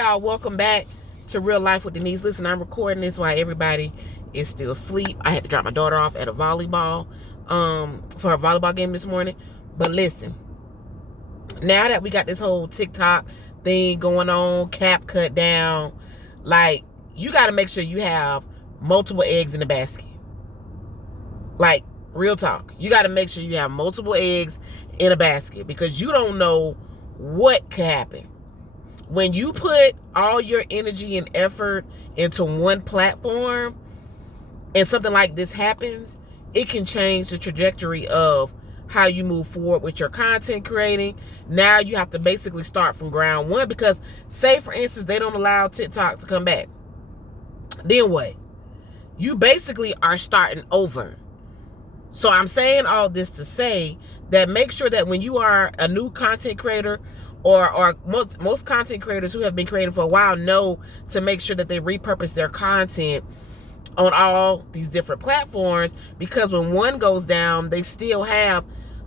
y'all, welcome back to Real Life with Denise. Listen, I'm recording this while everybody is still asleep. I had to drop my daughter off at a volleyball for a volleyball game this morning. But listen, now that we got this whole TikTok thing going on, cap cut down, like, you got to make sure you have multiple eggs in the basket. Like, real talk, you got to make sure you have multiple eggs in a basket, because you don't know what could happen. When you put all your energy and effort into one platform and something like this happens, it can change the trajectory of how you move forward with your content creating. Now you have to basically start from ground one, because say, for instance, they don't allow TikTok to come back. Then what? You basically are starting over. So I'm saying all this to say that make sure that when you are a new content creator, or most content creators who have been creating for a while know to make sure that they repurpose their content on all these different platforms, because when one goes down, they still have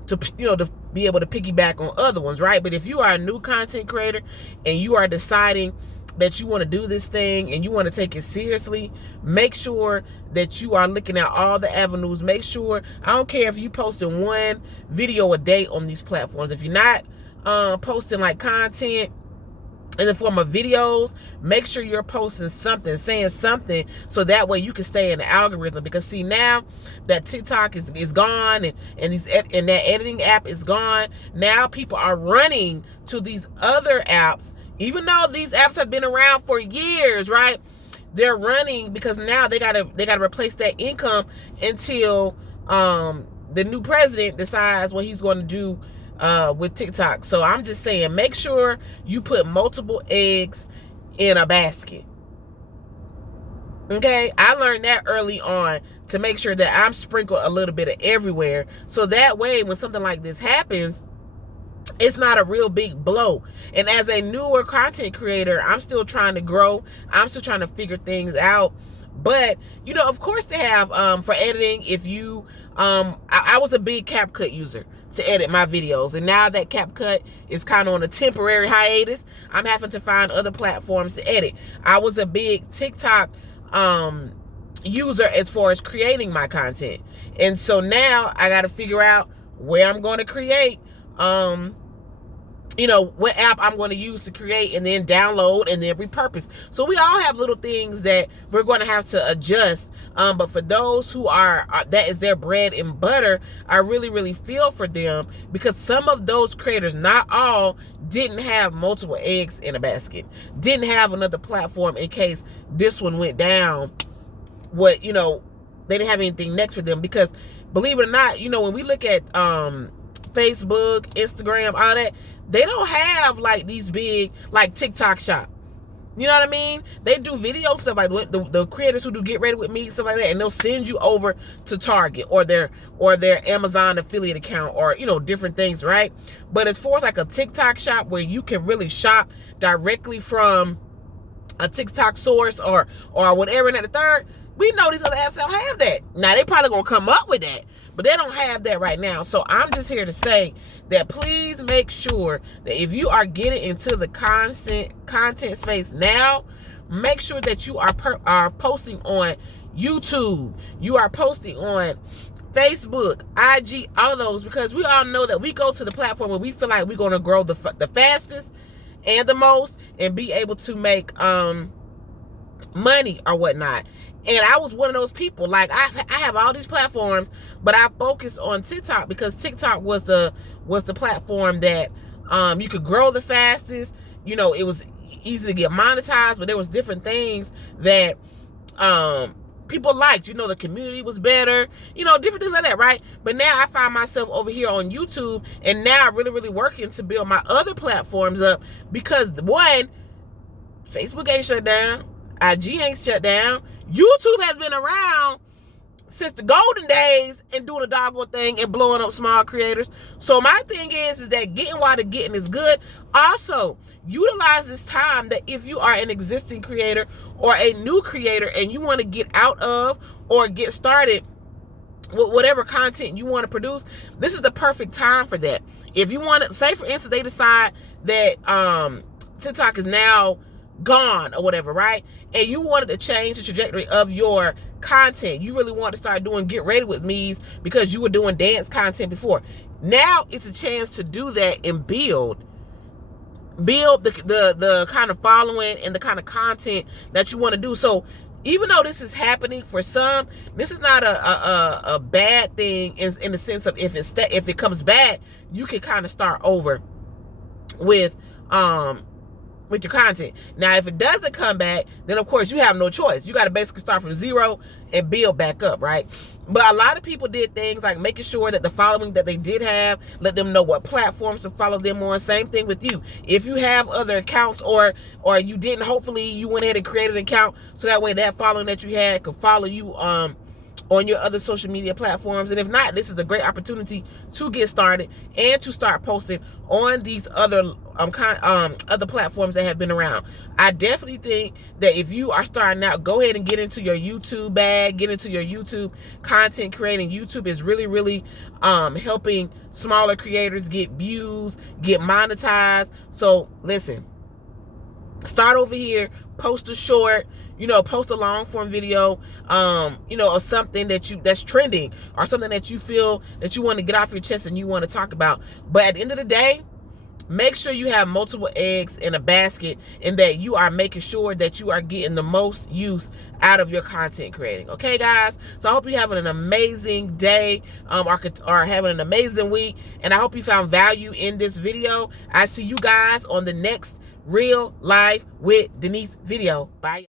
to, to be able to piggyback on other ones, right? But if you are a new content creator and you are deciding that you want to do this thing and you want to take it seriously, make sure that you are looking at all the avenues. Make sure, I don't care if you posting one video a day on these platforms. If you're not posting like content in the form of videos, make sure you're posting something, saying something, so that way you can stay in the algorithm. Because see, now that TikTok is gone and that editing app is gone, now people are running to these other apps, even though these apps have been around for years, right? They're running because now they gotta replace that income until the new president decides what he's going to do with TikTok. So I'm just saying, make sure you put multiple eggs in a basket. Okay, I learned that early on, to make sure that I'm sprinkled a little bit of everywhere, so that way when something like this happens, it's not a real big blow. And as a newer content creator, I'm still trying to grow. I'm still trying to figure things out. But, of course they have, for editing, if you, I was a big CapCut user to edit my videos. And now that CapCut is kind of on a temporary hiatus, I'm having to find other platforms to edit. I was a big TikTok user as far as creating my content. And so now I got to figure out where I'm going to create, what app I'm going to use to create, and then download and then repurpose. So we all have little things that we're going to have to adjust. But for those who are that is their bread and butter, I really, really feel for them, because some of those creators, not all, didn't have multiple eggs in a basket, didn't have another platform in case this one went down. They didn't have anything next for them, because believe it or not, when we look at Facebook, Instagram, all that, they don't have like these big, like TikTok shop. You know what I mean? They do video stuff, like the creators who do Get Ready With Me, stuff like that, and they'll send you over to Target or their Amazon affiliate account, or different things, right? But as far as like a TikTok shop where you can really shop directly from a TikTok source or whatever, and at the third, we know these other apps don't have that. Now they probably gonna come up with that, but they don't have that right now. So I'm just here to say that please make sure that if you are getting into the content space now, make sure that you are posting on YouTube, you are posting on Facebook, IG, all those, because we all know that we go to the platform where we feel like we're going to grow the fastest and the most, and be able to make money or whatnot. And I was one of those people. Like, I have all these platforms, but I focused on TikTok because TikTok was the platform that you could grow the fastest. It was easy to get monetized, but there was different things that people liked. The community was better, different things like that, right? But now I find myself over here on YouTube, and now I'm really, really working to build my other platforms up, because one, Facebook ain't shut down, IG ain't shut down, YouTube has been around since the golden days and doing a doggone thing and blowing up small creators. So my thing is that getting while the getting is good. Also, utilize this time that if you are an existing creator or a new creator and you want to get out of or get started with whatever content you want to produce, this is the perfect time for that. If you want to, say for instance, they decide that TikTok is now gone or whatever, right? And you wanted to change the trajectory of your content. You really want to start doing Get Ready With Me's because you were doing dance content before. Now it's a chance to do that and build the kind of following and the kind of content that you want to do. So even though this is happening for some, this is not a bad thing in the sense of if it comes back, you can kind of start over with your content. Now, if it doesn't come back, then of course you have no choice. You got to basically start from zero and build back up, right? But a lot of people did things like making sure that the following that they did have, let them know what platforms to follow them on. Same thing with you. If you have other accounts or you didn't, hopefully you went ahead and created an account so that way that following that you had could follow you on your other social media platforms. And if not, this is a great opportunity to get started and to start posting on these other other platforms that have been around. I definitely think that if you are starting out, go ahead and get into your YouTube bag, get into your YouTube content creating. YouTube is really, really helping smaller creators get views, get monetized. So listen, start over here, post a short, post a long form video, of something that's trending or something that you feel that you want to get off your chest and you want to talk about. But at the end of the day, make sure you have multiple eggs in a basket and that you are making sure that you are getting the most use out of your content creating. Okay, guys? So I hope you're having an amazing day or having an amazing week. And I hope you found value in this video. I see you guys on the next Real Life with Denise video. Bye.